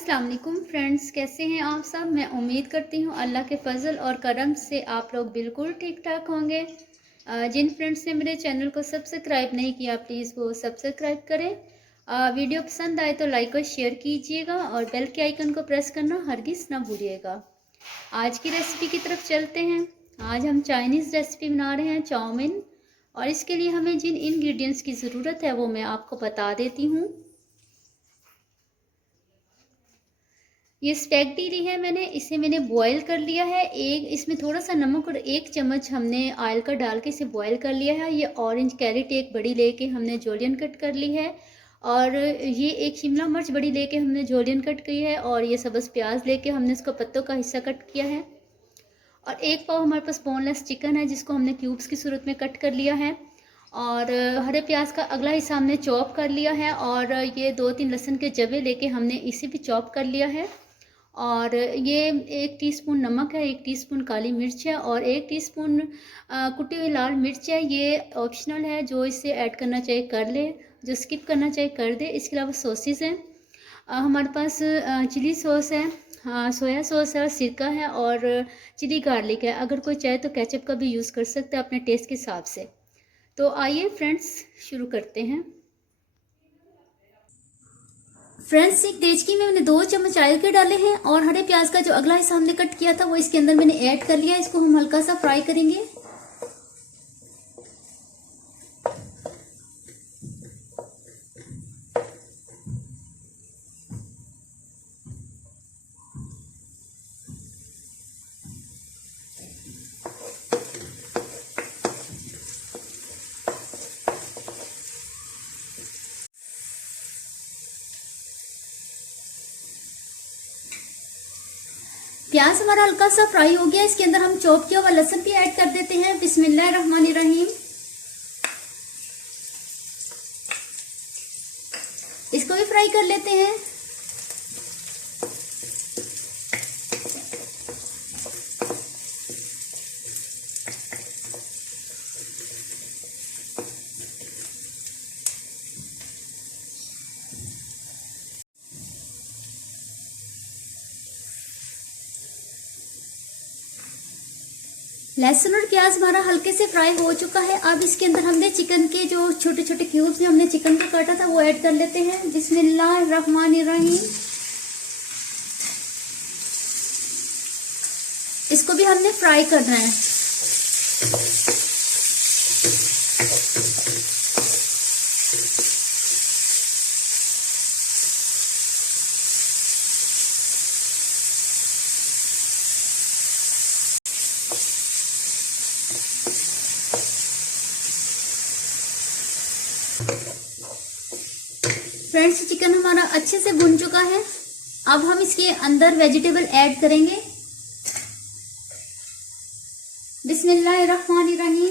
अस्सलाम वालेकुम फ्रेंड्स, कैसे हैं आप सब। मैं उम्मीद करती हूँ अल्लाह के फजल और करम से आप लोग बिल्कुल ठीक ठाक होंगे। जिन फ्रेंड्स ने मेरे चैनल को सब्सक्राइब नहीं किया प्लीज़ वो सब्सक्राइब करें। वीडियो पसंद आए तो लाइक और शेयर कीजिएगा और बेल के आइकन को प्रेस करना हरगिज़ ना भूलिएगा। आज की रेसिपी की तरफ चलते हैं। आज हम चाइनीज़ रेसिपी बना रहे हैं, चाउमीन। और इसके लिए हमें जिन इंग्रेडिएंट्स की ज़रूरत है वो मैं आपको बता देती हूँ। ये स्पैगेटी ली है मैंने, इसे मैंने बॉईल कर लिया है। एक इसमें थोड़ा सा नमक और 1 चम्मच हमने ऑयल का डाल के इसे बॉईल कर लिया है। ये ऑरेंज कैरेट एक बड़ी लेके हमने जूलियन कट कर ली है। और ये एक शिमला मिर्च बड़ी लेके हमने जूलियन कट की है। और ये सब्ज़ प्याज लेके हमने इसको पत्तों का हिस्सा कट किया है। और 1 पाव हमारे पास बोनलेस चिकन है जिसको हमने क्यूब्स की सूरत में कट कर लिया है। और हरे प्याज का अगला हिस्सा हमने चॉप कर लिया है। और ये 2-3 लहसुन के जवे लेके हमने इसे भी चॉप कर लिया है। और ये 1 टीस्पून नमक है, 1 टीस्पून काली मिर्च है और 1 टीस्पून कुटी हुई लाल मिर्च है। ये ऑप्शनल है, जो इसे ऐड करना चाहिए कर ले, जो स्किप करना चाहिए कर दे। इसके अलावा सॉसेस हैं, हमारे पास चिली सॉस है, सोया सॉस है, सिरका है और चिली गार्लिक है। अगर कोई चाहे तो केचप का भी यूज़ कर सकते हैं अपने टेस्ट के हिसाब से। तो आइए फ्रेंड्स शुरू करते हैं। फ्रेंड्स, एक देचकी में मैंने 2 चम्मच ऑयल के डाले हैं और हरे प्याज का जो अगला हिस्सा हमने कट किया था वो इसके अंदर मैंने ऐड कर लिया है। इसको हम हल्का सा फ्राई करेंगे। प्याज हमारा हल्का सा फ्राई हो गया। इसके अंदर हम चॉप किया हुआ लहसुन भी ऐड कर देते हैं। बिस्मिल्लाहिर्रहमानिर्रहीम। इसको भी फ्राई कर लेते हैं। लहसुन और प्याज हमारा हल्के से फ्राई हो चुका है। अब इसके अंदर हमने चिकन के जो छोटे छोटे क्यूब्स में हमने चिकन को काटा था वो ऐड कर लेते हैं। बिस्मिल्लाहिर्रहमानिर्रहीम। इसको भी हमने फ्राई करना है। फ्रेंड्स, चिकन हमारा अच्छे से भुन चुका है। अब हम इसके अंदर वेजिटेबल ऐड करेंगे। बिस्मिल्लाहिर्रहमानिर्रहीम।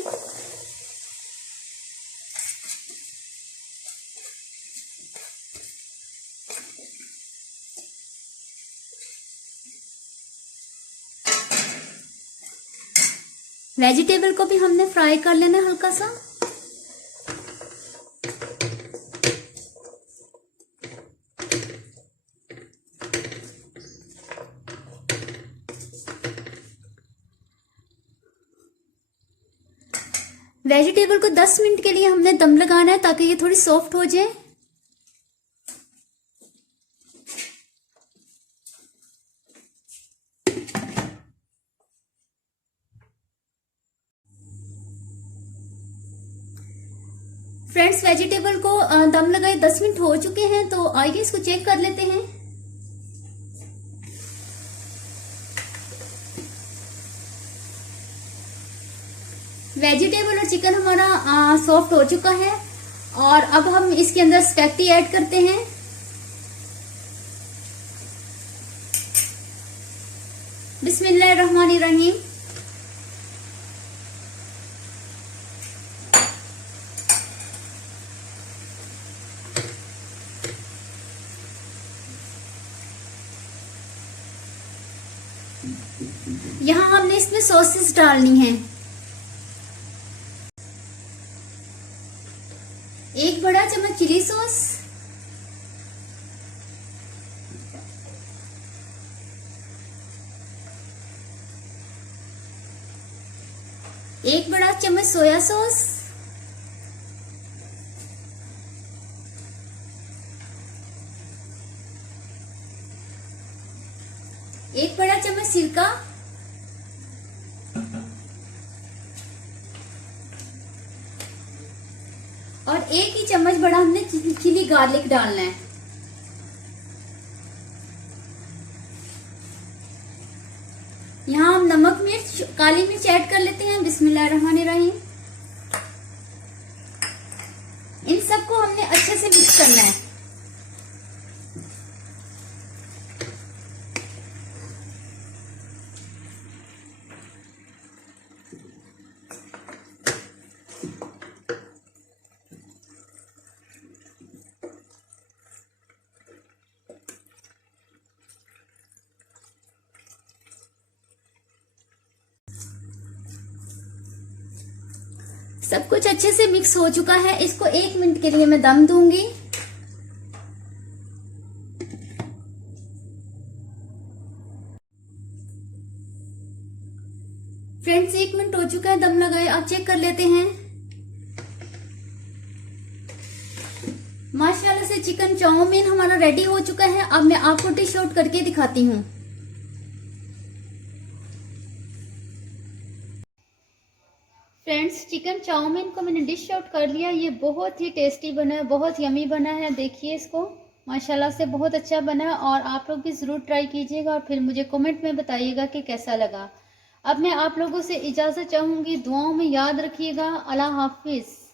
वेजिटेबल को भी हमने फ्राई कर लेना है हल्का सा। वेजिटेबल को 10 मिनट के लिए हमने दम लगाना है ताकि ये थोड़ी सॉफ्ट हो जाए। फ्रेंड्स, वेजिटेबल को दम लगाए 10 मिनट हो चुके हैं। तो आइए इसको चेक कर लेते हैं। वेजिटेबल और चिकन हमारा सॉफ्ट हो चुका है। और अब हम इसके अंदर स्पैगेटी ऐड करते हैं। बिस्मिल्लाहिर्रहमानिर्रहीम। यहाँ हमने इसमें सॉसेस डालनी है। 1 बड़ा चम्मच चिली सॉस, 1 बड़ा चम्मच सोया सॉस, 1 बड़ा चम्मच सिरका, और 1 ही चम्मच बड़ा हमने चिली गार्लिक डालना है। यहाँ हम नमक, मिर्च, काली मिर्च ऐड कर लेते हैं। बिस्मिल्लाहिर्रहमानिर्रहीम। इन सबको हमने अच्छे से मिक्स करना है। सब कुछ अच्छे से मिक्स हो चुका है। इसको 1 मिनट के लिए मैं दम दूंगी। फ्रेंड्स, 1 मिनट हो चुका है दम लगाए। आप चेक कर लेते हैं। माशाल्लाह से चिकन चाउमीन हमारा रेडी हो चुका है। अब मैं आपको डिश आउट करके दिखाती हूँ। फ्रेंड्स, चिकन चाउमीन को मैंने डिश आउट कर लिया। ये बहुत ही टेस्टी बना है, बहुत यमी बना है। देखिए इसको, माशाल्लाह से बहुत अच्छा बना है। और आप लोग भी ज़रूर ट्राई कीजिएगा और फिर मुझे कमेंट में बताइएगा कि कैसा लगा। अब मैं आप लोगों से इजाज़त चाहूँगी। दुआओं में याद रखिएगा। अल्लाह हाफिज़।